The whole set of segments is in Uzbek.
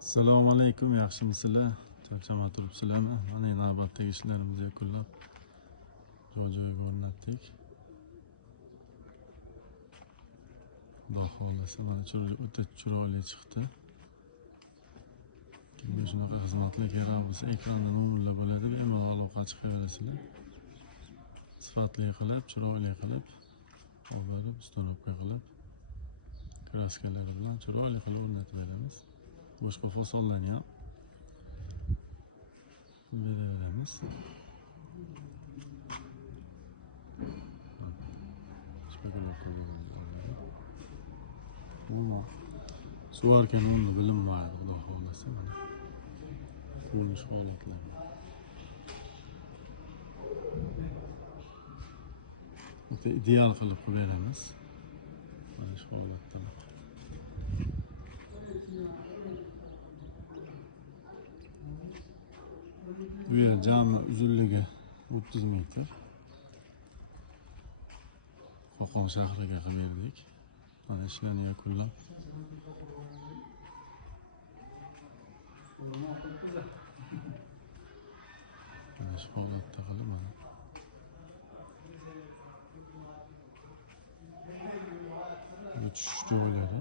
Assalomu alaykum, yaxshimisizlar? Charchamay turibsizlarmi? Mana navbatdagi ishlarimizni yakunlab joy-joyiga o'rnatdik. Xudo xohlasa mana o'ta chiroyli chiqdi. Kimga shunaqa xizmatlar kerak bo'lsa, ekrandan o'ng'illab bo'ladi, bemalol aloqa chiqaverasizlar. Sifatli qilib, chiroyli qilib, olib ustanobga qilib, kraskalari bilan chiroyli qilib o'rnatib beramiz. Boshqa fasonlarni ham beraveramiz. Suvarkan o'rni bilinmaydi, xudo xohlasa. Ko'rinish holatlari. O'ta ideal qilib beramiz. Mana shu holatda. Bu yer jami uzunligi 30 metr. Qo'qon shahriga qilib berdik. Mana ishlarni yakunlab. Mana shu holatda qilib mana. Bu tushish joylari.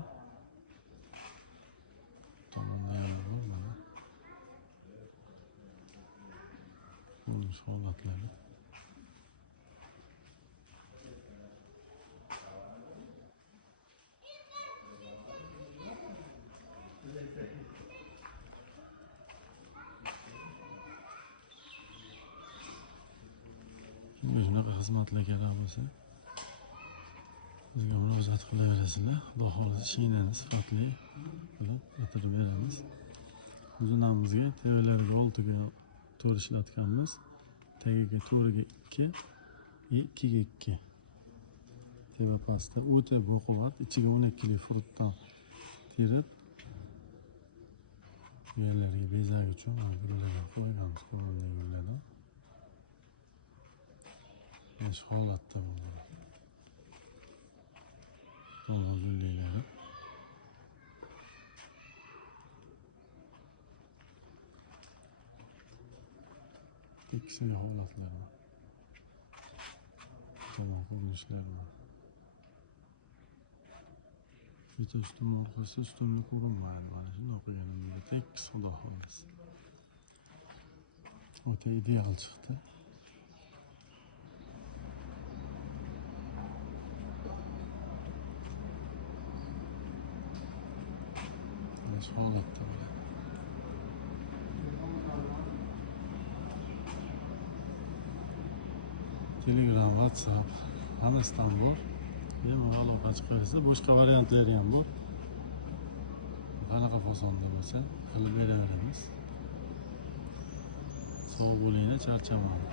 Tomonda ham bor mana. Bunun şu holatları. Kimga shunaqa xizmatlar kerak bo'lsa, bizga murojaat qilaverasizlar. Xudo xohlasa shinani sifatli qilib atirib beramiz. Uzunamizga tevalariga 6 ga 4 ishlatganmiz. Tagiga 4 ga 2, 2 ga 2. Teva pasta o'ta baquvvat, ichiga 12 lik frutdan terib yerlarga bezak uchun gullarga qo'yganmiz, ko'mimli gullardan. Mana shu holatda bo'ladi. To'g'ri gulliklari. Tekisli holatlar. Tamam, ko'rinishlar bor. Bitta ustunni orqasi ustunni ko'rinmaydi. Mana shunday qo'yganimda tekis, xudo xohlasa. O'ta ideal chiqdi. Mana shu holatda bo'ladi. Telegram, WhatsApp hammasidan bor. Bemalol aloqa chiqarsa, boshqa variantlari ham bor. Qanaqa fasonda bo'lsa, qilib beraveramiz. Sog' bo'linglar, charchamang.